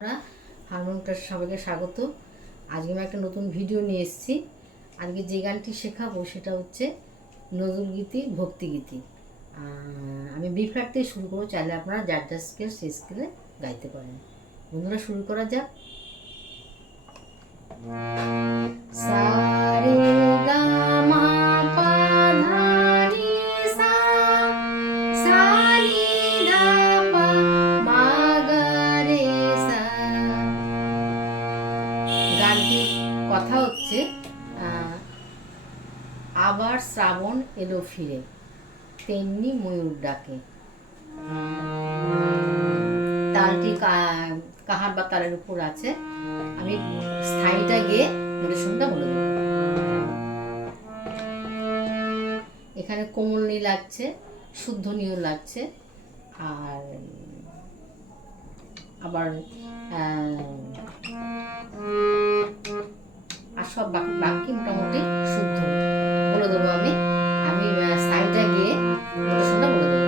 হারমোনিয়ামটার সবাইকে স্বাগত। আজকে আমি একটা নতুন ভিডিও নিয়ে এসেছি। আজকে যে গানটি শেখাবো সেটা হচ্ছে নজরুলগীতি, ভক্তিগীতি। আমি বি ফ্ল্যাট থেকে শুরু করবো, চাইলে আপনারা যার যার স্কেল সেই স্কেলে গাইতে পারেন। বন্ধুরা, শুরু করা যাক। সা রে গা মা পা ধা নি সা, সা নি ধা পা মা গা রে সা। গানটির কথা হচ্ছে আবার শ্রাবণ এলো ফিরে, তেমনি ময়ূর ডাকে। তালটি কাহার বা তালের উপর আছে। আমি স্থায়ীটা গিয়ে নোটেশনটা বলে দেবো। এখানে কোমল নী লাগছে, শুদ্ধ নীও লাগছে, আর আবার আর সব বাকি মোটামুটি শুদ্ধ বলে দেবো। আমি সাইডটা গিয়ে নোটেশনটা বলে দেবো।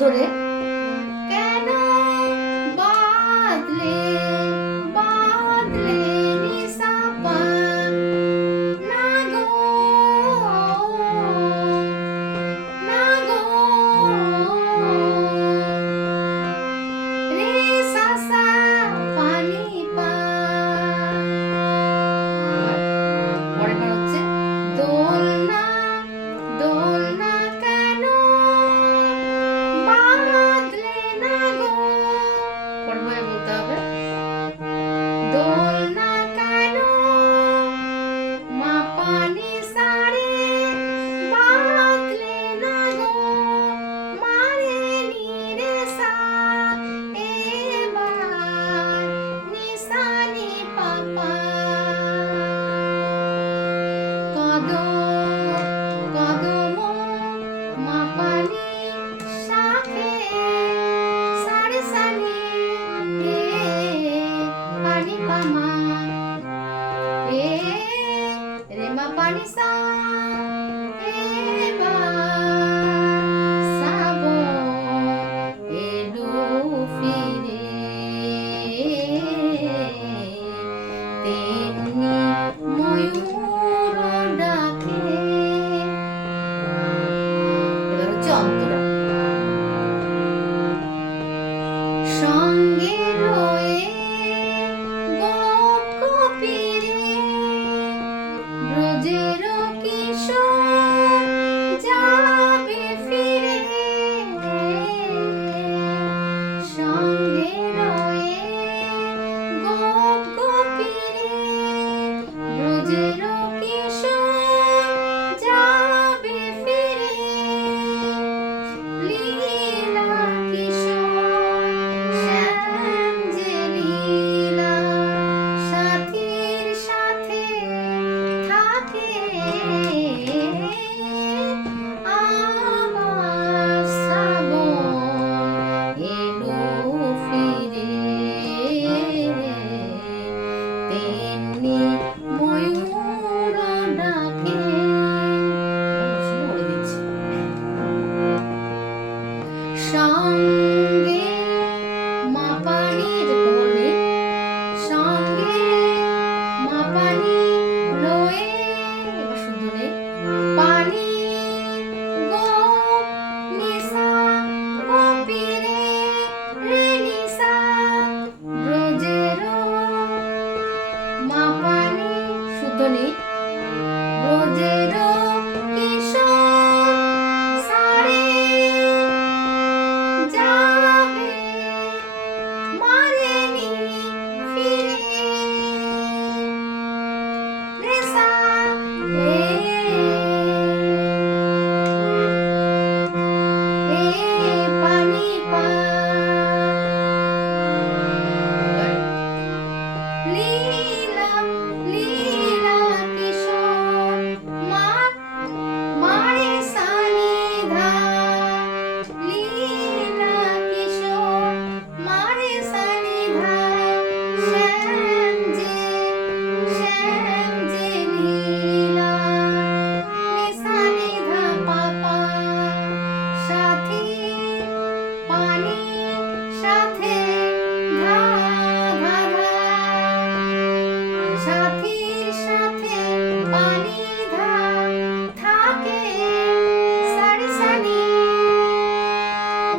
ধরে কেন বাদলে বাদলে নিসাপা না গো না গো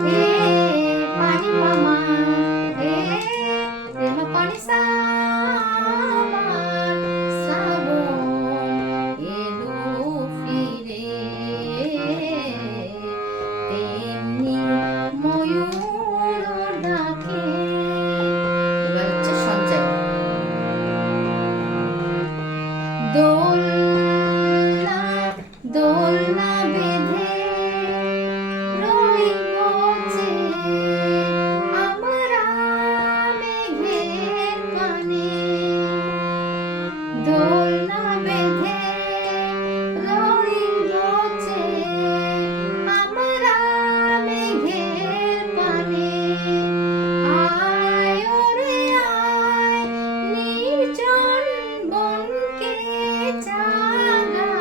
হে পানি পামা হে রে মা পানি সা শ্রাবণ এলো ফিরে তেমনি ময়ূর ডাকে। এবার হচ্ছে সঞ্চয়। দোলনা দোলনা বেঁধে রইব যে আমরা মেঘের পানে। দোলনা বেঁধে রইব যে আমরা মেঘের পানে। আয় ওরে আয় নির্জন বনকে জাগায়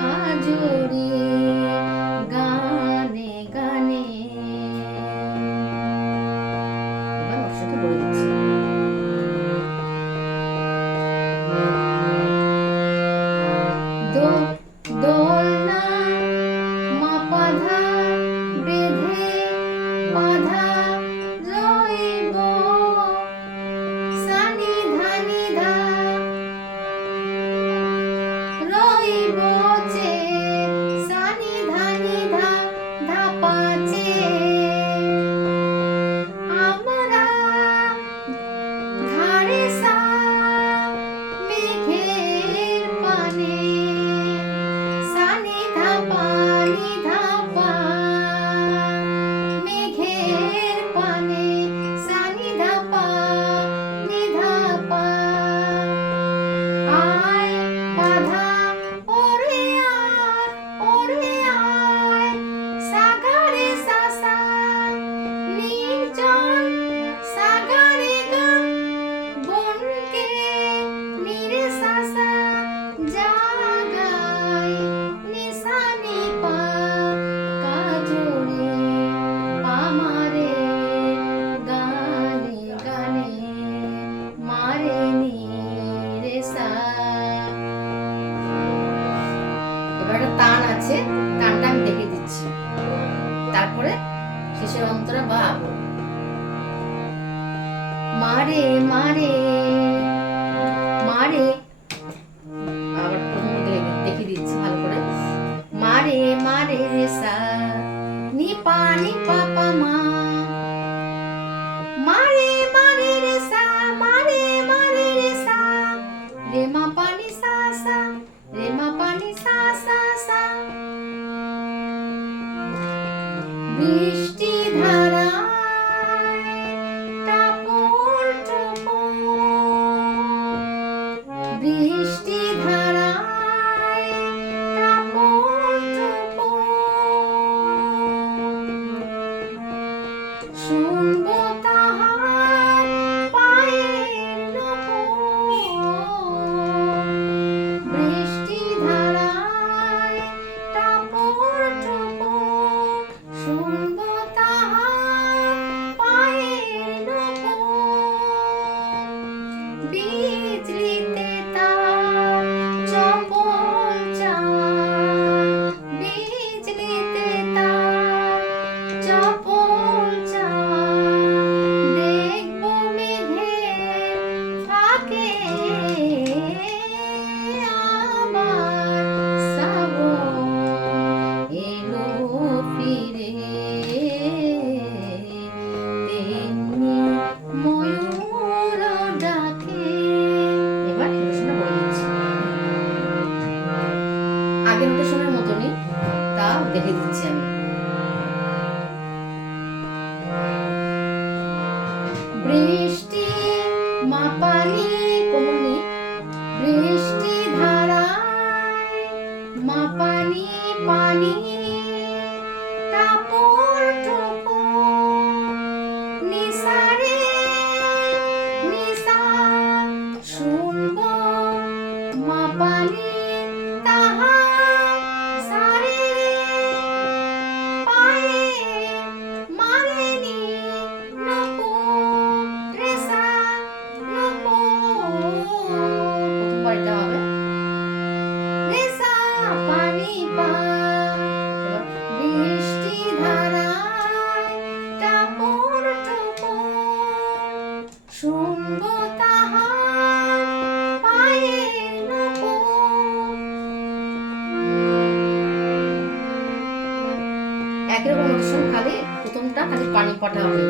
কাজরি গানে গানে। এবার ওর সাথে বলে দিচ্ছি। দোলনা মা পাধা বেঁধে বাধা রইব সানি ধানি ধা রইব যে সানি ধানি ধা ধাপাচে। আমরা ধারে সা মেঘের পানে সানি ধাপা নি ধাপা মেঘের পানে সানি ধাপা নি ধাপা। আয় বাধা ওরে আয় সাগরে সাসা নির্জন সাগরে গা বনকে নিরে সাসা জাগায় নিশানি পা কাজরে পামারে গানে গানে মারে নিরে সা। এবার একটা তান আছে, তানটা আমি দেখে দিচ্ছি, তারপরে শেষের অন্তরা বা আবো। মারে মারে মারে, আবার প্রথম দেখে দিচ্ছি ভালো করে। মারে মারে রে সা নি পা পা মা মারে মারে রে সা মারে মারে রে সা রে মা পা নি সা সা রে মা পা নি সা সা সা। বৃষ্টি ধারা টাপুর টুপুর বৃষ্টি ধারায় টাপুর টুপুর শুনব তাহার পায়ের নূপুর। বৃষ্টি ধারায় টাপুর টুপুর শুনব তাহার পায়ের নূপুর। বিজলিতে তার চপল চাওয়া বিজলিতে তার চপল চাওয়া দেখব মেঘের ফাঁকে আবার শ্রাবণ এলো ফিরে তেমনি ময়ূর ডাকে। এবার নোটেশনটা বলে দিচ্ছি, আগের নোটেশনের মতনই, তা দেখে দিচ্ছি আমি। বৃষ্টি মাপানি কোমনি বৃষ্টি ধারায় মাপানি পানি টাপুর টুপুর নিসারে নিসা শুনব মাপানি তাহা সারে পায়ে মারেনি নপুর রেসা নপুর। প্রথমবার এটা হবে রেসা পানি পা। একই রকম নোটেশন, খালি প্রথমটা খালি পানি পাটা হবে।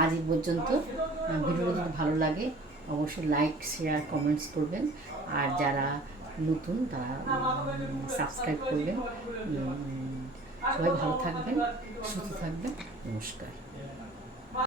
আজ এই পর্যন্ত। ভিডিওটা যদি ভালো লাগে অবশ্যই লাইক, শেয়ার, কমেন্টস করবেন। আর যারা নতুন তারা সাবস্ক্রাইব করবেন। সবাই ভালো থাকবেন, সুস্থ থাকবেন। নমস্কার।